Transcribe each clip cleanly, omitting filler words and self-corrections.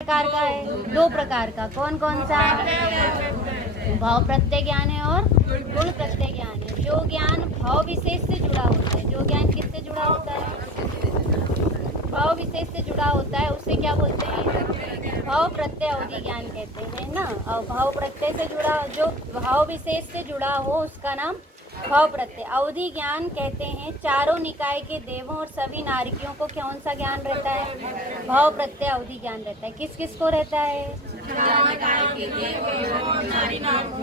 प्रकार का है? दो प्रकार का। कौन कौन सा? भाव प्रत्यय ज्ञान है और गुण प्रत्यय ज्ञान है। जो ज्ञान भाव विशेष से जुड़ा होता है, जो ज्ञान किससे जुड़ा होता है? भाव विशेष से जुड़ा होता है, उसे क्या बोलते हैं? भाव प्रत्यय अवधि ज्ञान कहते हैं ना। और भाव प्रत्यय से जुड़ा, जो भाव विशेष से जुड़ा हो उसका नाम भाव प्रत्यय। अवधि ज्ञान कहते हैं चारों निकाय के देवों और सभी नारकियों को कौन सा ज्ञान रहता है? भाव प्रत्यय अवधि ज्ञान रहता है। किस किस को रहता है?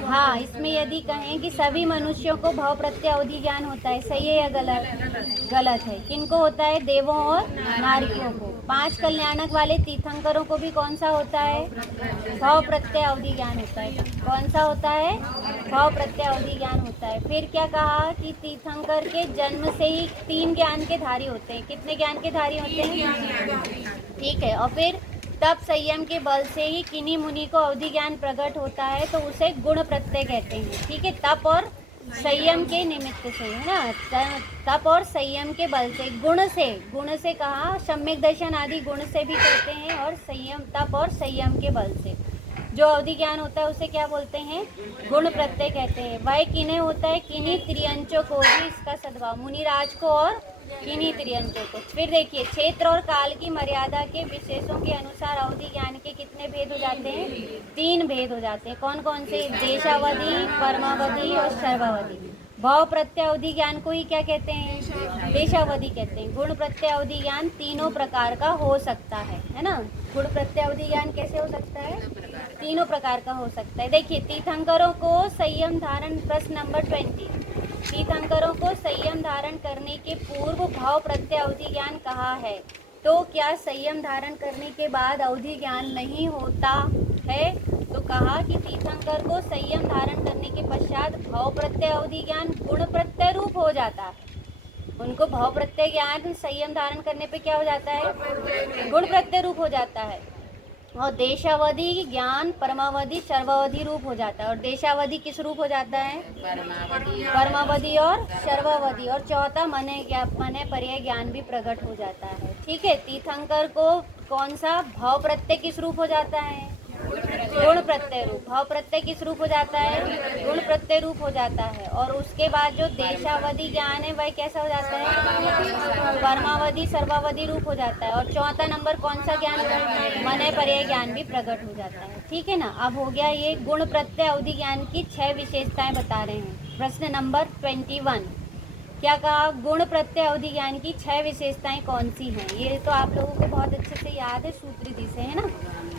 हाँ, इसमें यदि कहें कि सभी मनुष्यों को भाव प्रत्यय अवधि ज्ञान होता है, सही है या गलत? गलत है। किनको होता है? देवों और नारकियों को। 5 कल्याणक वाले तीर्थंकरों को भी कौन सा होता है? भाव प्रत्यय अवधि ज्ञान होता है। कौन सा होता है? भाव प्रत्यय अवधि ज्ञान होता है। फिर क्या कहा कि तीर्थंकर के जन्म से ही 3 ज्ञान के धारी होते हैं। कितने ज्ञान के धारी होते हैं? ठीक है। और फिर तब संयम के बल से ही किन्हीं मुनि को अवधि ज्ञान प्रकट होता है, तो उसे गुण प्रत्यय कहते हैं। ठीक है। तप और संयम के निमित्त से, है ना। तप और संयम के बल से, गुण से कहा, सम्यक दर्शन आदि गुण से भी कहते हैं, और संयम, तप और संयम के बल से जो अवधि ज्ञान होता है उसे क्या बोलते हैं? गुण प्रत्यय कहते हैं। वह किन्हें होता है? किन्हीं त्रियंचों को भी इसका सद्भाव, मुनिराज को और किन्हीं त्रियंचों को। फिर देखिए, क्षेत्र और काल की मर्यादा के विशेषों के अनुसार अवधि ज्ञान के कितने भेद हो जाते हैं? 3 भेद हो जाते हैं। कौन कौन से? देशावधि, परमावधि और सर्वावधि। भाव प्रत्यय अवधि ज्ञान को ही क्या कहते हैं? देशावधि कहते हैं। गुण प्रत्यय अवधि ज्ञान तीनों प्रकार का हो सकता है ना। गुण प्रत्यय अवधि ज्ञान कैसे हो सकता है? तीनों प्रकार का हो सकता है। देखिए, तीर्थंकरों को संयम धारण, प्रश्न नंबर 20, तीर्थंकरों को संयम धारण करने के पूर्व भाव प्रत्यय अवधि ज्ञान कहा है, तो क्या संयम धारण करने के बाद अवधि ज्ञान नहीं होता है? तो कहा कि तीर्थंकर को संयम धारण करने के पश्चात भाव प्रत्यय अवधि ज्ञान गुण प्रत्यय रूप हो जाता है। उनको भाव प्रत्यय ज्ञान संयम धारण करने पे क्या हो जाता है? गुण प्रत्यय रूप हो जाता है। और देशावधि ज्ञान परमावधि सर्वावधि रूप हो जाता है। और देशावधि किस रूप हो जाता है? परमावधि और सर्वावधि। और चौथा मने पर्याय ज्ञान भी प्रकट हो जाता है। ठीक है। तीर्थंकर को कौन सा भाव प्रत्यय किस रूप हो जाता है? गुण प्रत्यय रूप। भाव प्रत्यय किस रूप हो जाता है? गुण प्रत्यय रूप हो जाता है। और उसके बाद जो देशावधि ज्ञान है वह कैसा हो जाता है? परमावधि सर्वावधि रूप हो जाता है। और चौथा नंबर कौन सा ज्ञान? मने पर्याय ज्ञान भी प्रकट हो जाता है। ठीक है ना। अब हो गया ये गुण प्रत्यय अवधि ज्ञान की 6 विशेषताएं बता रहे हैं। प्रश्न नंबर 21, क्या कहा? गुण प्रत्यय अवधि ज्ञान की 6 विशेषताएं कौन सी हैं? ये तो आप लोगों को बहुत अच्छे से याद है, सूत्रविधि से, है ना।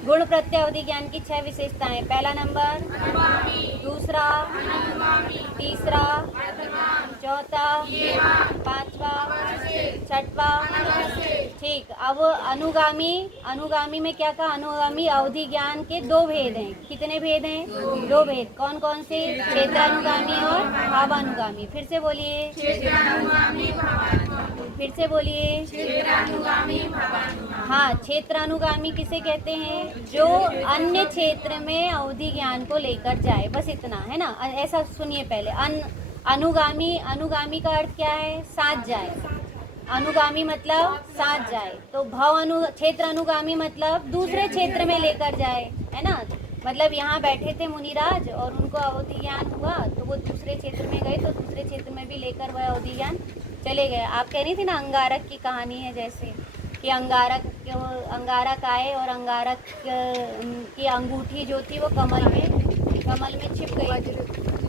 गुण प्रत्यय अवधि ज्ञान की 6 विशेषताएं। पहला नंबर, दूसरा, तीसरा, चौथा, पांचवा, छठवा। ठीक। अब अनुगामी में क्या कहा? अनुगामी अवधि ज्ञान के 2 भेद हैं। कितने भेद हैं? 2 भेद। कौन कौन से? क्षेत्रानुगामी और भावानुगामी। फिर से बोलिए। फिर से बोलिए। हाँ, क्षेत्रानुगामी किसे कहते हैं? जो अन्य क्षेत्र में अवधि ज्ञान को लेकर जाए, बस इतना, है ना। ऐसा सुनिए पहले। अनुगामी का अर्थ क्या है? साथ जाए। अनुगामी मतलब साथ जाए। तो क्षेत्र अनुगामी मतलब दूसरे क्षेत्र में लेकर जाए, है ना। मतलब यहाँ बैठे थे मुनिराज और उनको अवधि ज्ञान हुआ, तो वो दूसरे क्षेत्र में गए, तो दूसरे क्षेत्र में भी लेकर वह अवधि ज्ञान चले गए। आप कह रही थी ना, अंगारक की कहानी है, जैसे कि अंगारक आए और अंगारक की अंगूठी जो थी वो कमल में छिप गई,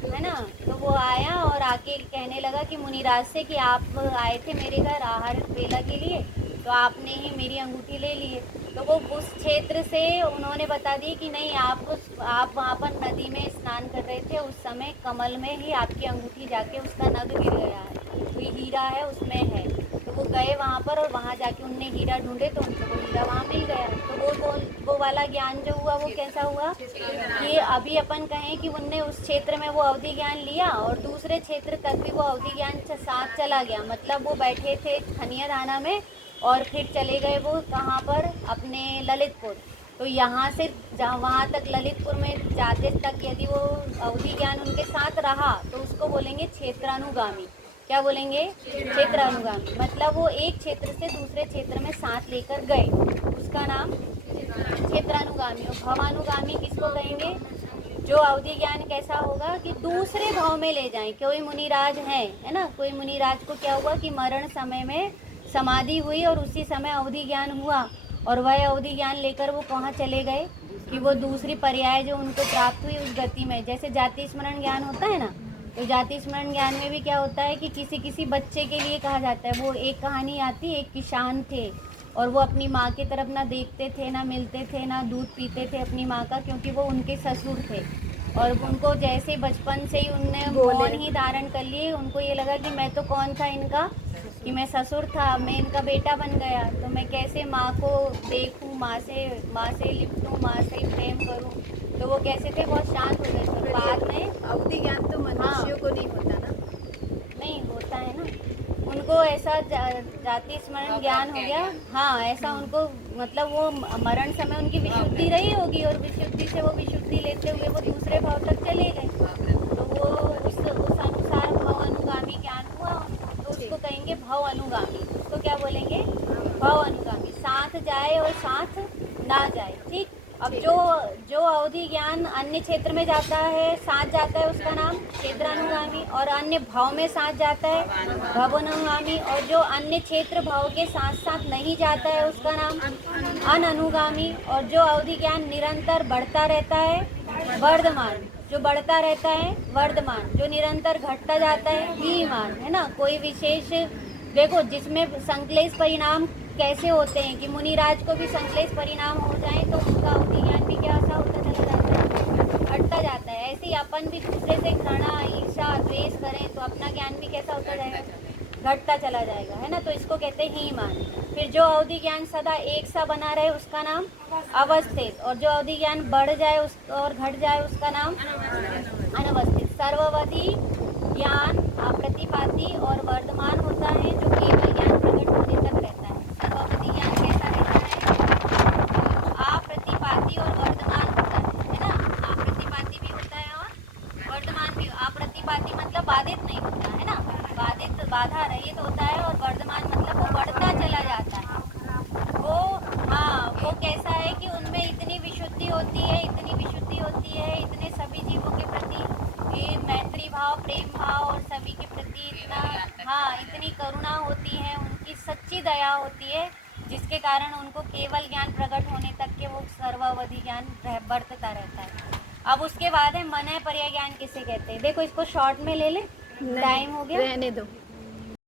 है ना। तो वो आया और आके कहने लगा कि मुनिराज से कि आप आए थे मेरे घर आहार वेला के लिए, तो आपने ही मेरी अंगूठी ले ली है। तो वो उस क्षेत्र से उन्होंने बता दी कि नहीं, आप वहाँ पर नदी में स्नान कर रहे थे, उस समय कमल में ही आपकी अंगूठी जाके उसका नग गिर गया है, तो हीरा है उसमें है। तो वो गए वहाँ पर और वहाँ जाके उनने हीरा ढूंढे, तो उनको वो हीरा वहाँ मिल गया। तो वो वाला ज्ञान जो हुआ वो कैसा हुआ? कि अभी अपन कहें कि उनने उस क्षेत्र में वो अवधि ज्ञान लिया और दूसरे क्षेत्र तक भी वो अवधि ज्ञान साथ चला गया। मतलब वो बैठे थे खनिया दाना में और फिर चले गए वो कहाँ पर? अपने ललितपुर। तो यहाँ से वहाँ तक ललितपुर में जाते तक यदि वो अवधि ज्ञान उनके साथ रहा तो उसको बोलेंगे क्षेत्रानुगामी। क्या बोलेंगे? क्षेत्रानुगामी। मतलब वो एक क्षेत्र से दूसरे क्षेत्र में साथ लेकर गए, उसका नाम क्षेत्रानुगामी। और भवानुगामी किसको कहेंगे? जो अवधि ज्ञान कैसा होगा कि दूसरे भाव में ले जाएं। कोई मुनिराज है ना, कोई मुनिराज को क्या हुआ कि मरण समय में समाधि हुई और उसी समय अवधि ज्ञान हुआ, और वह अवधि ज्ञान लेकर वो कहाँ चले गए कि वो दूसरी पर्याय जो उनको प्राप्त हुई उस गति में। जैसे जाति स्मरण ज्ञान होता है ना, तो जाति स्मरण ज्ञान में भी क्या होता है कि किसी किसी बच्चे के लिए कहा जाता है। वो एक कहानी आती, एक किसान थे और वो अपनी माँ की तरफ ना देखते थे, ना मिलते थे, ना दूध पीते थे अपनी माँ का, क्योंकि वो उनके ससुर थे। और उनको जैसे बचपन से ही उनने मौन ही धारण कर लिए। उनको ये लगा कि मैं तो कौन था इनका, कि मैं ससुर था, मैं इनका बेटा बन गया, तो मैं कैसे माँ को देखूं, माँ से लिपटूं, माँ से प्रेम करूं। तो वो कैसे थे, बहुत शांत हो गए थे। बाद में अवधि ज्ञान तो मनुष्यों को नहीं होता ना? नहीं होता है ना, उनको ऐसा जाति स्मरण ज्ञान हो गया। हाँ, ऐसा उनको मतलब वो मरण समय उनकी विशुद्धि रही होगी, और विशुद्धि से वो विशुद्धि लेते हुए वो दूसरे भाव तक चले गए। तो वो उस अनुसार भाव अनुगामी ज्ञान हुआ, तो उसको कहेंगे भाव अनुगामी। उसको क्या बोलेंगे? भाव अनुगामी। साथ जाए और साथ ना जाए। ठीक। अब जो अवधि ज्ञान अन्य क्षेत्र में जाता है, साथ जाता है, उसका नाम क्षेत्रानुगामी। और अन्य भाव में साथ जाता है भवनुगामी। और जो अन्य क्षेत्र भाव के साथ साथ नहीं जाता है उसका नाम अननुगामी। और जो अवधि ज्ञान निरंतर बढ़ता रहता है वर्धमान। जो बढ़ता रहता है वर्धमान, जो निरंतर घटता जाता है विमान, है ना। कोई विशेष देखो, जिसमें संश्लेष परिणाम कैसे होते हैं कि मुनिराज को भी संश्लेष परिणाम हो जाए तो उनका अवधि ज्ञान भी कैसा होता चला जाता है, घटता जाता है। ऐसे ही अपन भी दूसरे से घृणा, ईर्षा, द्वेष करें तो अपना ज्ञान भी कैसा होता जाएगा, घटता चला जाएगा, है ना। तो इसको कहते हैं हीमान। फिर जो अवधि ज्ञान सदा एक सा बना रहे उसका नाम अवस्थित। और जो अवधि ज्ञान बढ़ जाए उस और घट जाए उसका नाम अनवस्थित। सर्ववधि ज्ञान अप्रतिपाती और वर्धमान होता है, जो केवल ज्ञान प्रकट होने तक रहता है। सर्ववधि ज्ञान कैसा रहता है? अप्रतिपाती और वर्धमान होता है ना। अप्रतिपाती भी होता है और वर्धमान भी। अप्रतिपाती मतलब बाधित नहीं होता है ना, बाधित बाधा रहित होता है। और वर्धमान मतलब वो बढ़ता चला जाता है। वो हाँ, वो कैसा है कि उनमें इतनी विशुद्धि होती है, इतनी विशुद्धि होती है, इतने सभी जीवों के प्रति ये मैत्री भाव, प्रेम भाव, और सभी के प्रति इतना, हाँ, इतनी करुणा होती है, उनकी सच्ची दया होती है, जिसके कारण उनको केवल ज्ञान प्रकट होने तक के वो सर्वावधि ज्ञान बरतता रहता है। अब उसके बाद है मनय पर्याय ज्ञान किसे कहते हैं। देखो, इसको शॉर्ट में ले ले, टाइम हो गया, रहने दो।